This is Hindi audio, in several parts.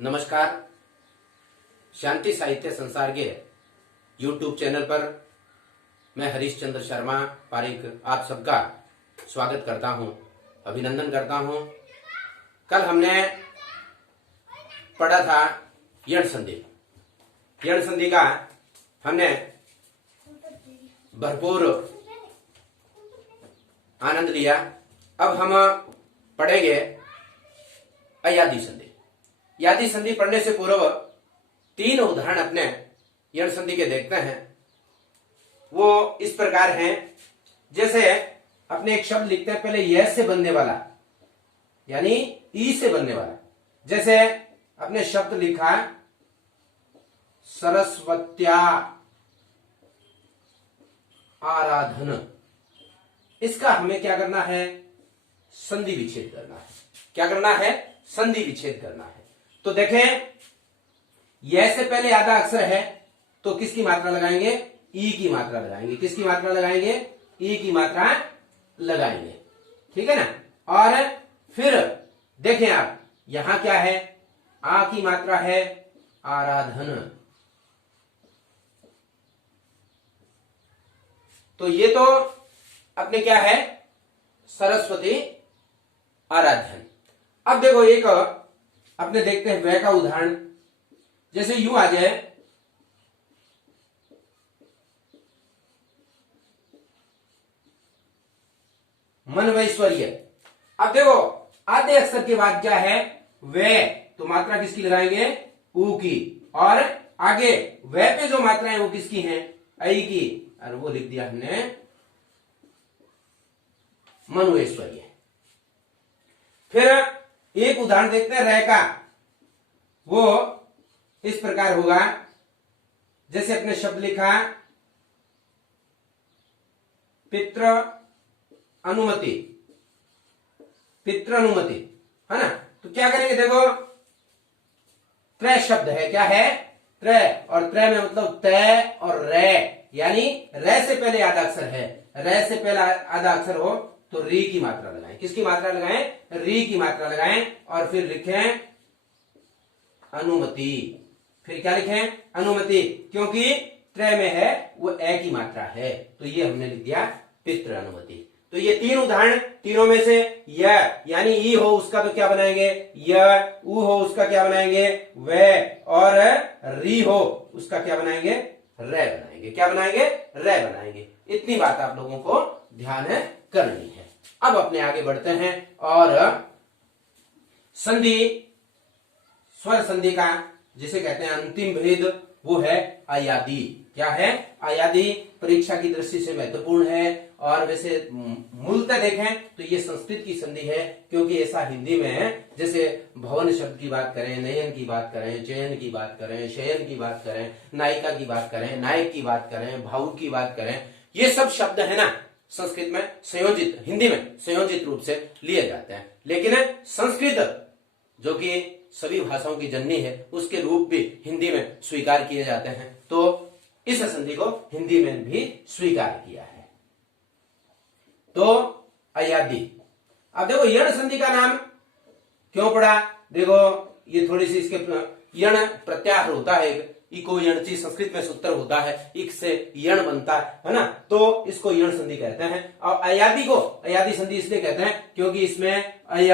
नमस्कार। शांति साहित्य संसार के यूट्यूब चैनल पर मैं हरीश चंद्र शर्मा पारिक आप सबका स्वागत करता हूं, अभिनंदन करता हूं। कल हमने पढ़ा था यण संधि। यण संधि का हमने भरपूर आनंद लिया। अब हम पढ़ेंगे अयादी संधि। यादी संधि पढ़ने से पूर्व तीन उदाहरण अपने यण संधि के देखते हैं। वो इस प्रकार हैं, जैसे अपने एक शब्द लिखते हैं, पहले य से बनने वाला यानी ई से बनने वाला। जैसे अपने शब्द लिखा सरस्वत्या आराधन, इसका हमें क्या करना है? संधि विच्छेद करना है। क्या करना है? संधि विच्छेद करना है। तो देखें, यह से पहले आधा अक्षर है तो किसकी मात्रा लगाएंगे? ई की मात्रा लगाएंगे। किसकी मात्रा लगाएंगे? ई की मात्रा लगाएंगे। ठीक है ना। और फिर देखें आप, यहां क्या है? आ की मात्रा है आराधन। तो ये तो अपने क्या है? सरस्वती आराधन। अब देखो एक अपने देखते हैं वह का उदाहरण। जैसे यूं आ जाए, मन वैश्वर्य। अब देखो आधे अक्षर के बाद क्या है? वे, तो मात्रा किसकी लगाएंगे? ऊ की। और आगे वे पे जो मात्राएं वो किसकी हैं? ऐ की। और वो लिख दिया हमने मनोऐश्वर्य। फिर एक उदाहरण देखते हैं रह का। वो इस प्रकार होगा, जैसे अपने शब्द लिखा पितृ अनुमति। पितृ अनुमति है ना। तो क्या करेंगे? देखो त्रय शब्द है। क्या है? त्रय। और त्रय में मतलब तय और रे, यानी रे से पहले आधा अक्षर है। रे से पहले आधा अक्षर हो तो री की मात्रा लगाएं। किसकी मात्रा लगाएं? री की मात्रा लगाएं। और फिर लिखें अनुमति। फिर क्या लिखें? अनुमति, क्योंकि त्रय में है वो ए की मात्रा है। तो ये हमने लिख दिया पितृ अनुमति। तो ये तीन उदाहरण, तीनों में से य यानी ई हो उसका तो क्या बनाएंगे? य। ऊ हो उसका क्या बनाएंगे? वे। और री हो उसका क्या बनाएंगे? रे बनाएंगे। क्या बनाएंगे? रे बनाएंगे। इतनी बात आप लोगों को ध्यान करनी है। अब अपने आगे बढ़ते हैं और संधि, स्वर संधि का जिसे कहते हैं अंतिम भेद, वो है अयादी। क्या है? अयादी परीक्षा की दृष्टि से महत्वपूर्ण है। और वैसे मूलतः देखें तो ये संस्कृत की संधि है, क्योंकि ऐसा हिंदी में है। जैसे भवन शब्द की बात करें, नयन की बात करें, चयन की बात करें, शयन की बात करें, नायिका की बात करें, नायक की बात करें, भावुक की बात करें, ये सब शब्द है ना संस्कृत में संयोजित, हिंदी में संयोजित रूप से लिए जाते हैं। लेकिन संस्कृत जो कि सभी भाषाओं की जननी है, उसके रूप भी हिंदी में स्वीकार किए जाते हैं। तो इस संधि को हिंदी में भी स्वीकार किया है। तो अयादी। अब देखो यण संधि का नाम क्यों पड़ा? देखो ये थोड़ी सी इसके यण प्रत्याहार होता है। इको यणची संस्कृत में सूत्र होता है, इक से यण बनता है ना। तो इसको यण संधि कहते हैं। और अयादी को अयादी संधि इसलिए कहते हैं क्योंकि इसमें अय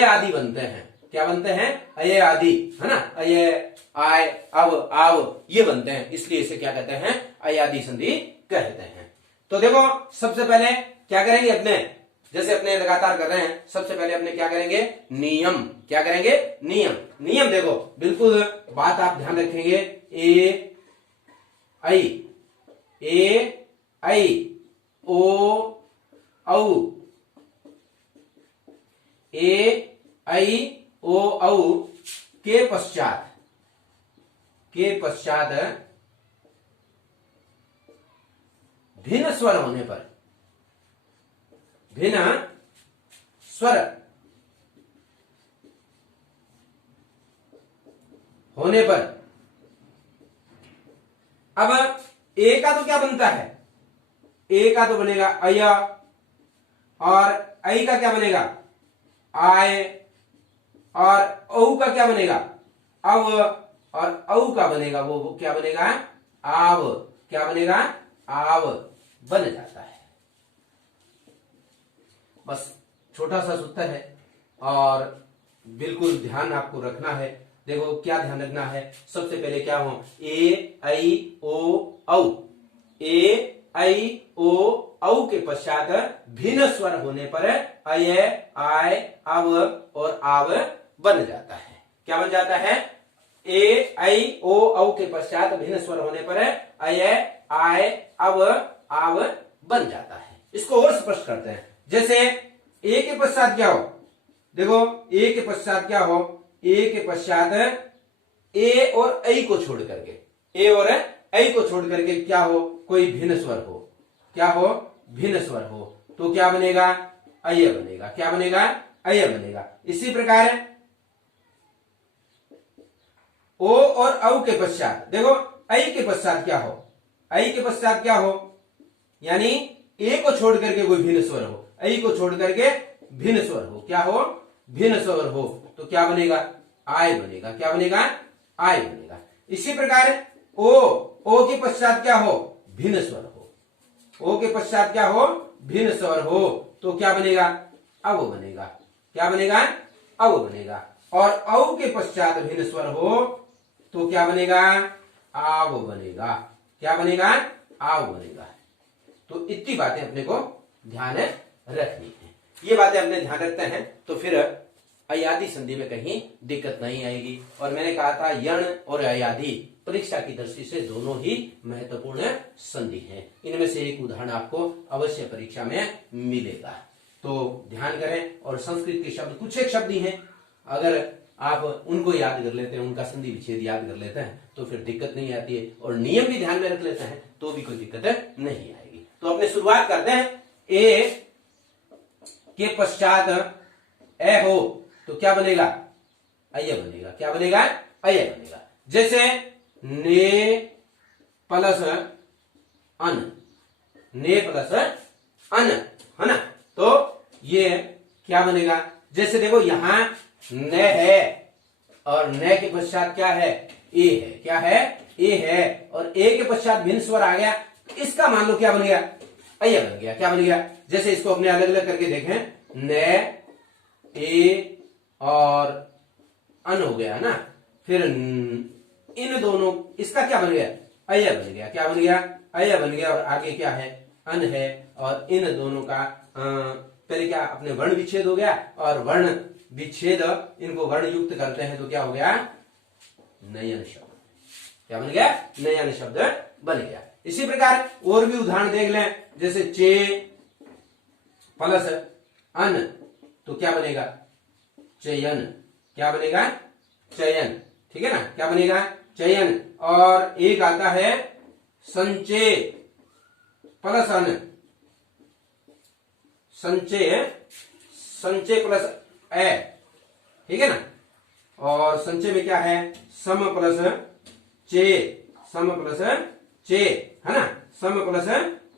आदि बनते हैं। क्या बनते हैं? अय आदि, है ना। अय, आय, अव, आव, ये बनते हैं, इसलिए इसे क्या कहते हैं? अयादी संधि कहते हैं। तो देखो सबसे पहले क्या करेंगे? अपने जैसे अपने लगातार कर रहे हैं, सबसे पहले अपने क्या करेंगे? नियम। क्या करेंगे? नियम। नियम देखो, बिल्कुल बात आप ध्यान रखेंगे। ए ऐ, ए ऐ, ओ औ, ए ऐ ओ औ के पश्चात भिन्न स्वर होने पर, भिन्न स्वर होने पर, अब ए का तो क्या बनता है? ए का तो बनेगा अय, और ऐ का क्या बनेगा? आय, और औ का क्या बनेगा, अव, और औ का बनेगा वो क्या बनेगा, आव, क्या बनेगा, आव बन जाता है। बस छोटा सा सूत्र है और बिल्कुल ध्यान आपको रखना है। देखो क्या ध्यान रखना है, सबसे पहले क्या हो, ए ऐ ओ औ, ए ऐ ओ औ के पश्चात भिन्न स्वर होने पर अय, आय, अव और आव बन जाता है। क्या बन जाता है, ए ऐ ओ औ के पश्चात भिन्न स्वर होने पर अय, आय, अव, आव बन जाता है। इसको और स्पष्ट करते हैं, जैसे ए के पश्चात क्या हो, देखो ए के पश्चात क्या हो, ए के पश्चात ए और ऐ को छोड़ करके, ए और ऐ को छोड़ करके क्या हो, कोई भिन्न स्वर हो, क्या हो, भिन्न स्वर हो, तो क्या बनेगा, अय बनेगा। क्या बनेगा, अय बनेगा। इसी प्रकार ओ और औ के पश्चात देखो ऐ के पश्चात क्या हो, ऐ के पश्चात क्या हो, यानी ए को छोड़ करके कोई भिन्न स्वर हो, ऐ को छोड़ करके भिन्न स्वर हो, क्या हो, भिन्न स्वर हो, तो क्या बनेगा, आय बनेगा। क्या बनेगा, आय बनेगा। इसी प्रकार ओ के पश्चात क्या हो, भिन्न स्वर हो, ओ के पश्चात क्या हो, भिन्न स्वर हो, तो क्या बनेगा, अव बनेगा। क्या बनेगा, अव बनेगा। और औ के पश्चात भिन्न स्वर हो तो क्या बनेगा, आव बनेगा। क्या बनेगा, आव बनेगा। तो इतनी बातें अपने को ध्यान रखनी है। ये बातें अपने ध्यान रखते हैं तो फिर अयादी संधि में कहीं दिक्कत नहीं आएगी। और मैंने कहा था यण और अयादी परीक्षा की दृष्टि से दोनों ही महत्वपूर्ण संधि हैं। इनमें से एक उदाहरण आपको अवश्य परीक्षा में मिलेगा, तो ध्यान करें। और संस्कृत के शब्द कुछ एक शब्द ही हैं, अगर आप उनको याद कर लेते हैं, उनका संधि विच्छेद याद कर लेते हैं तो फिर दिक्कत नहीं आती है, और नियम भी ध्यान में रख लेते हैं तो भी कोई दिक्कत नहीं आएगी। तो अपने शुरुआत करते हैं, ए के पश्चात ए हो तो क्या बनेगा, अय बनेगा। क्या बनेगा, अय बनेगा। जैसे ने प्लस अन, ने प्लस अन, है ना, तो ये क्या बनेगा। जैसे देखो यहां न है और न के पश्चात क्या है, ए है। क्या है, ए है, और ए के पश्चात भिन्न स्वर आ गया, इसका मान लो क्या बन गया, अय बन गया। क्या बन गया, जैसे इसको अपने अलग अलग करके देखें, न, ए और अन हो गया ना, फिर इन दोनों, इसका क्या बन गया, अय बन गया। क्या बन गया, अय बन गया। और आगे क्या है, अन है, और इन दोनों का पहले क्या अपने वर्ण विच्छेद हो गया, और वर्ण विच्छेद इनको वर्ण युक्त करते हैं तो क्या हो गया, नयन शब्द। क्या बन गया, नयन शब्द बन गया। इसी प्रकार और भी उदाहरण देख लें, जैसे चे प्लस अन तो क्या बनेगा, चयन। क्या बनेगा, चयन। ठीक है ना, क्या बनेगा, चयन। और एक आता है संचय प्लस अन, संचय, संचय प्लस ए, ठीक है ना। और संचय में क्या है, सम प्लस चे, सम प्लस चे, है ना, सम प्लस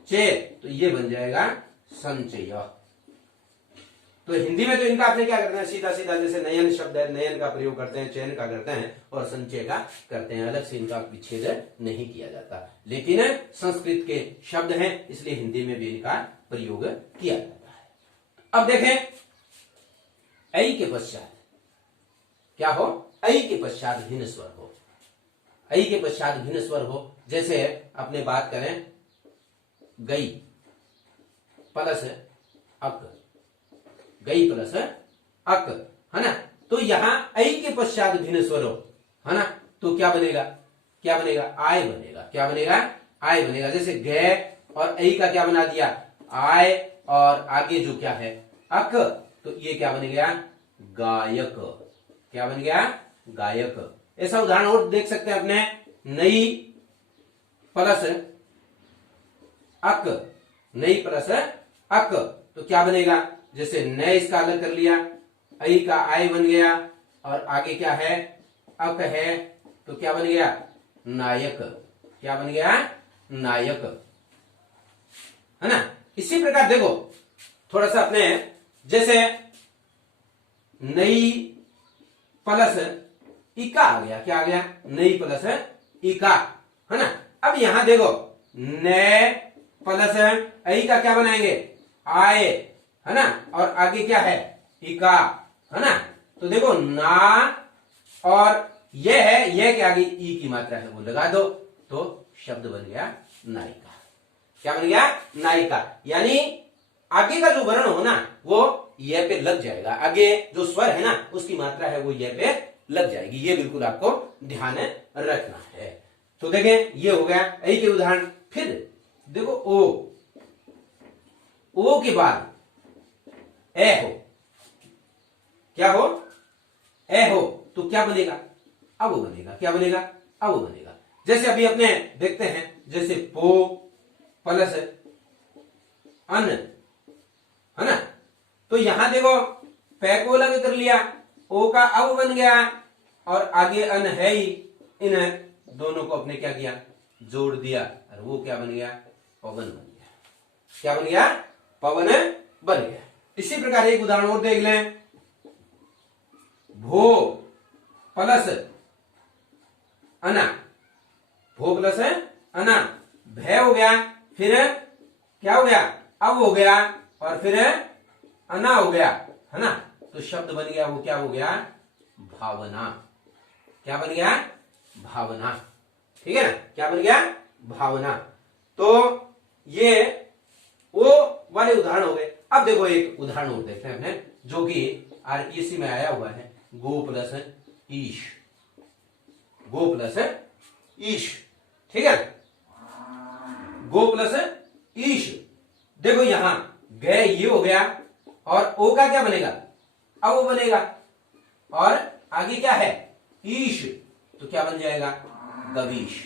चे, तो ये बन जाएगा संचय। तो हिंदी में तो इनका आपने क्या करते हैं, सीधा सीधा जैसे नयन शब्द है, नयन का प्रयोग करते हैं, चयन का करते हैं और संचय का करते हैं, अलग से इनका विच्छेद नहीं किया जाता। लेकिन संस्कृत के शब्द हैं इसलिए हिंदी में भी इनका प्रयोग किया जाता है। अब देखें, ऐ के पश्चात क्या हो, ऐ के पश्चात भिन्न स्वर हो, ऐ के पश्चात भिन्न स्वर हो। जैसे अपने बात करें, गई प्लस अक, गई प्लस अक, है ना, तो यहां ऐ के पश्चात भिन्न स्वर हो, है ना, तो क्या बनेगा, क्या बनेगा, आय बनेगा। क्या बनेगा, आय बनेगा। जैसे गे और ऐ का क्या बना दिया, आय, और आगे जो क्या है अक, तो ये क्या बन गया, गायक। क्या बन गया, गायक। ऐसा उदाहरण और देख सकते हैं अपने, नई प्लस अक, नई प्लस अक, तो क्या बनेगा, जैसे न इसका अलग कर लिया, ऐ का आय बन गया, और आगे क्या है, अक है, तो क्या बन गया, नायक। क्या बन गया, नायक, है ना। इसी प्रकार देखो थोड़ा सा अपने, जैसे नई प्लस इका आ गया, क्या आ गया, नई प्लस इका, है ना। अब यहां देखो ने प्लस आई का क्या बनाएंगे, आए, है ना, और आगे क्या है, इका, है ना। तो देखो ना और यह है, यह के आगे ई की मात्रा है वो लगा दो, तो शब्द बन गया नायिका। क्या बन गया, नायिका। यानी आगे का जो वर्ण हो ना वो ये पे लग जाएगा, आगे जो स्वर है ना उसकी मात्रा है वो ये पे लग जाएगी, ये बिल्कुल आपको ध्यान रखना है। तो देखें ये हो गया ऐ के उदाहरण। फिर देखो ओ के बाद ए हो, क्या हो, ए हो, तो क्या बनेगा, अब वो बनेगा, क्या बनेगा, अब वो बनेगा। जैसे अभी अपने देखते हैं, जैसे पो प्लस अन, है ना। तो यहां देखो पै को अलग कर लिया, ओ का अब बन गया और आगे अन है ही, इन दोनों को अपने क्या किया, जोड़ दिया और वो क्या बन गया, पवन बन गया। क्या बन गया, पवन बन गया। इसी प्रकार एक उदाहरण और देख लें, भो प्लस अना, भो प्लस अना, भय हो गया, फिर क्या हो गया, अब हो गया, और फिर अना हो गया, है ना। तो शब्द बन गया वो क्या हो गया, भावना। क्या बन गया, भावना। ठीक है ना, क्या बन गया, भावना। तो ये वो वाले उदाहरण हो गए। अब देखो एक उदाहरण और देखते हैं जो कि आरपीएससी में आया हुआ है, गो प्लस ईश, गो प्लस ईश। ठीक है, गो प्लस ईश। देखो यहां गए ये हो गया और ओ का क्या बनेगा, अब वो बनेगा, और आगे क्या है, ईश, तो क्या बन जाएगा, गवीश।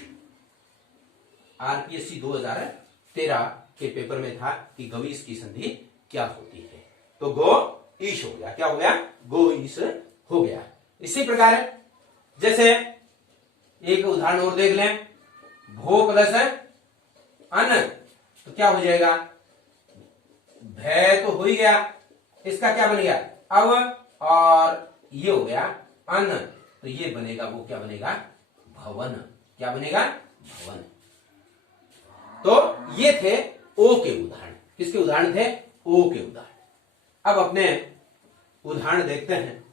आरपीएससी 2013 के पेपर में था कि गवीश की संधि क्या होती है, तो गो ईश हो गया, क्या हो गया, गो ईश हो गया। इसी प्रकार जैसे एक उदाहरण और देख लें, भो प्लस अन, तो क्या हो जाएगा, भय तो हो ही गया, इसका क्या बन गया अब, और ये हो गया अन, तो ये बनेगा वो क्या बनेगा, भवन। क्या बनेगा, भवन। तो ये थे ओ के उदाहरण। किसके उदाहरण थे, ओ के उदाहरण। अब अपने उदाहरण देखते हैं,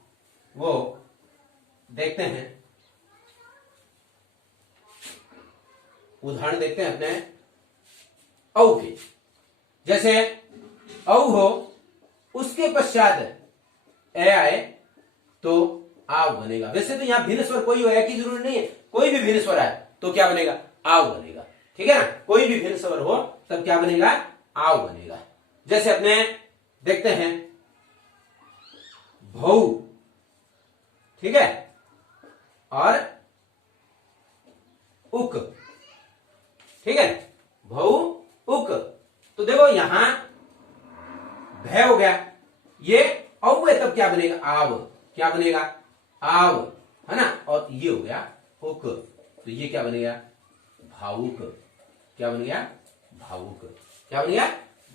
वो देखते हैं उदाहरण देखते हैं अपने औ के। जैसे औ हो, उसके पश्चात ए आए तो आव बनेगा। वैसे तो यहां भिन्न स्वर कोई हो की जरूरी नहीं है, कोई भी भिन्न स्वर आए तो क्या बनेगा, आव बनेगा। ठीक है ना, कोई भी भिन्न स्वर हो तब क्या बनेगा, आव बनेगा। जैसे अपने देखते हैं भौ, ठीक है, और उक, ठीक है, भौ उक। तो देखो यहां भय हो गया, ये औ है, तब क्या बनेगा, आव। क्या बनेगा, आव, है ना, और ये हो गया उक, तो ये क्या बनेगा, भावुक। क्या बन गया, भावुक। क्या बन गया,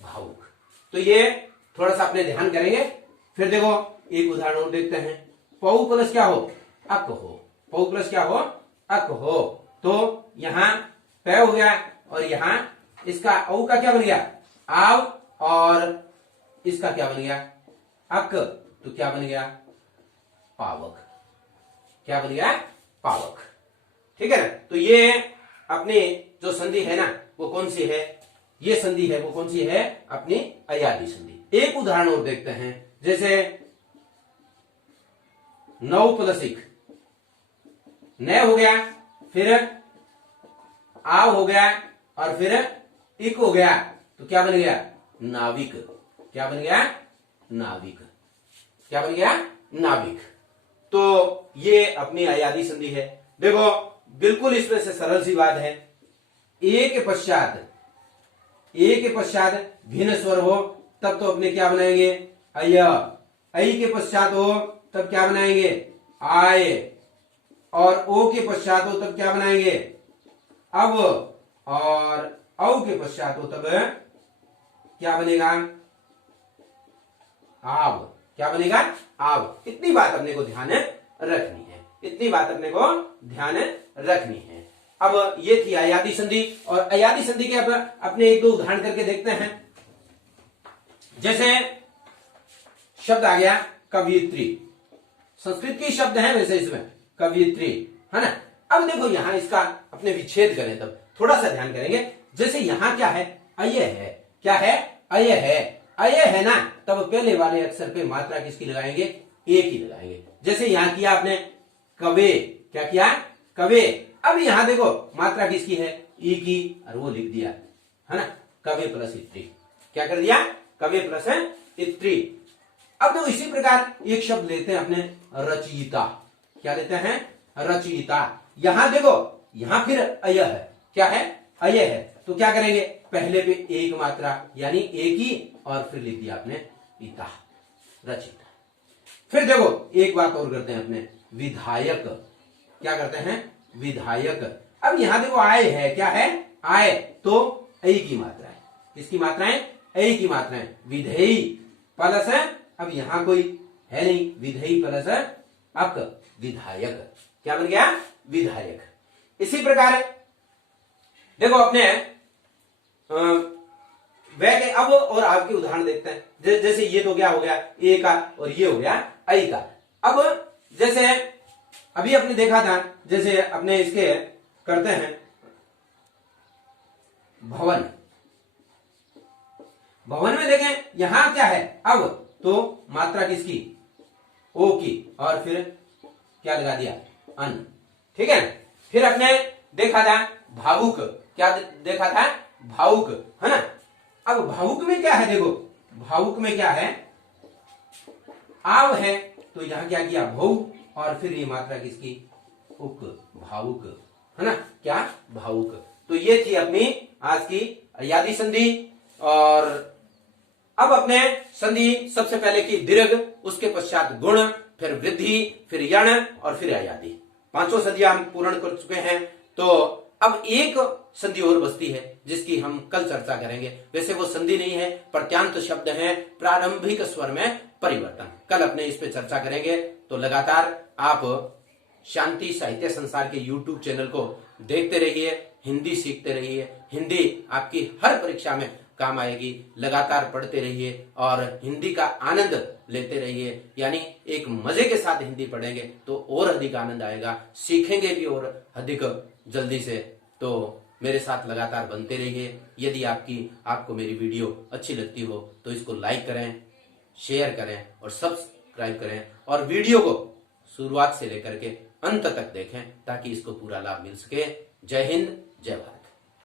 भावुक। तो ये थोड़ा सा अपने ध्यान करेंगे। फिर देखो एक उदाहरण और देखते हैं, पौ प्लस क्या हो, अक हो, पौ प्लस क्या हो, अक हो, तो यहां पै हो गया और यहां इसका औ का क्या बन गया, आव, और इसका क्या बन गया, अक, तो क्या बन गया, पावक। क्या बन गया, पावक। ठीक है ना। तो ये अपनी जो संधि है ना वो कौन सी है, ये संधि है वो कौन सी है, अपनी अयादी संधि। एक उदाहरण और देखते हैं, जैसे नौ प्लस इक, न हो गया, फिर आव हो गया, और फिर इक हो गया, तो क्या बन गया, नाविक। क्या बन गया, नाविक। क्या बन गया, नाविक। तो ये अपनी अयादी संधि है। देखो बिल्कुल इसमें से सरल सी बात है, ए के पश्चात भिन्न स्वर हो तब तो अपने क्या बनाएंगे, अय। ऐ के पश्चात हो तब क्या बनाएंगे, आय, और ओ के पश्चात हो तब क्या बनाएंगे, अब, और औ के पश्चात हो तब क्या बनेगा, आव। क्या बनेगा, आव। इतनी बात अपने को ध्यान रखनी है। इतनी बात अपने को ध्यान रखनी है। अब ये थी अयादी संधि, और अयादी संधि के अपने एक दो उदाहरण करके देखते हैं। जैसे शब्द आ गया कवियत्री, संस्कृत की शब्द है वैसे इसमें कवियत्री, है ना। अब देखो यहां इसका अपने विच्छेद करें तब थोड़ा सा ध्यान करेंगे। जैसे यहां क्या है, अय है, क्या है, अय है, अय है ना, तब पहले वाले अक्षर पे मात्रा किसकी लगाएंगे, ए की लगाएंगे। जैसे यहां किया आपने कवे, क्या किया, कवे। अब यहां देखो मात्रा किसकी है, ई की, और वो लिख दिया, है ना, कवे प्लस इत्री। क्या कर दिया, कवे प्लस इत्री। अब देखो इसी प्रकार एक शब्द लेते हैं अपने रचयिता, क्या लेते हैं, रचयिता। यहां देखो यहां फिर अय है, क्या है, अय है, तो क्या करेंगे, पहले पे एक मात्रा यानी एक ही, और फिर लिख दिया आपने पिता, रचिता। फिर देखो एक बात और करते हैं अपने विधायक, क्या करते हैं, विधायक। अब यहां देखो आय है, क्या है, आय, तो ऐ की मात्रा है, किसकी मात्रा है, ऐ की मात्रा है, विधेयी प्लस है, अब यहां कोई है नहीं, विधेयी प्लस अक, विधायक, क्या बन गया, विधायक। इसी प्रकार देखो अपने वे के अब और आपके उदाहरण देखते हैं। जैसे ये तो क्या हो गया ए का, और ये हो गया आई का। अब जैसे अभी आपने देखा था, जैसे अपने इसके करते हैं भवन, भवन में देखें यहां क्या है, अब तो मात्रा किसकी, ओ की, और फिर क्या लगा दिया, अन, ठीक है। फिर अपने देखा था भावुक, क्या देखा था, भावुक, है ना। अब भावुक में क्या है, देखो भावुक में क्या है, आव है, तो यहां क्या किया, भौ, और फिर ये मात्रा किसकी, उक, भावुक, है ना, क्या, भावुक। तो ये थी अपनी आज की अयादी संधि। और अब अपने संधि सबसे पहले की दीर्घ, उसके पश्चात गुण, फिर वृद्धि, फिर यण, और फिर अयादी। पांचों संधियां हम पूर्ण कर चुके हैं। तो अब एक संधि और बचती है जिसकी हम कल चर्चा करेंगे। वैसे वो संधि नहीं है, प्रत्यांत शब्द है, प्रारंभिक स्वर में परिवर्तन। कल अपने इस पे चर्चा करेंगे। तो लगातार आप शांति साहित्य संसार के YouTube चैनल को देखते रहिए, हिंदी सीखते रहिए। हिंदी आपकी हर परीक्षा में काम आएगी। लगातार पढ़ते रहिए और हिंदी का आनंद लेते रहिए। यानी एक मजे के साथ हिंदी पढ़ेंगे तो और अधिक आनंद आएगा, सीखेंगे भी और अधिक जल्दी से। तो मेरे साथ लगातार बनते रहिए। यदि आपको मेरी वीडियो अच्छी लगती हो तो इसको लाइक करें, शेयर करें और सब्सक्राइब करें, और वीडियो को शुरुआत से लेकर के अंत तक देखें ताकि इसको पूरा लाभ मिल सके। जय हिंद, जय भारत।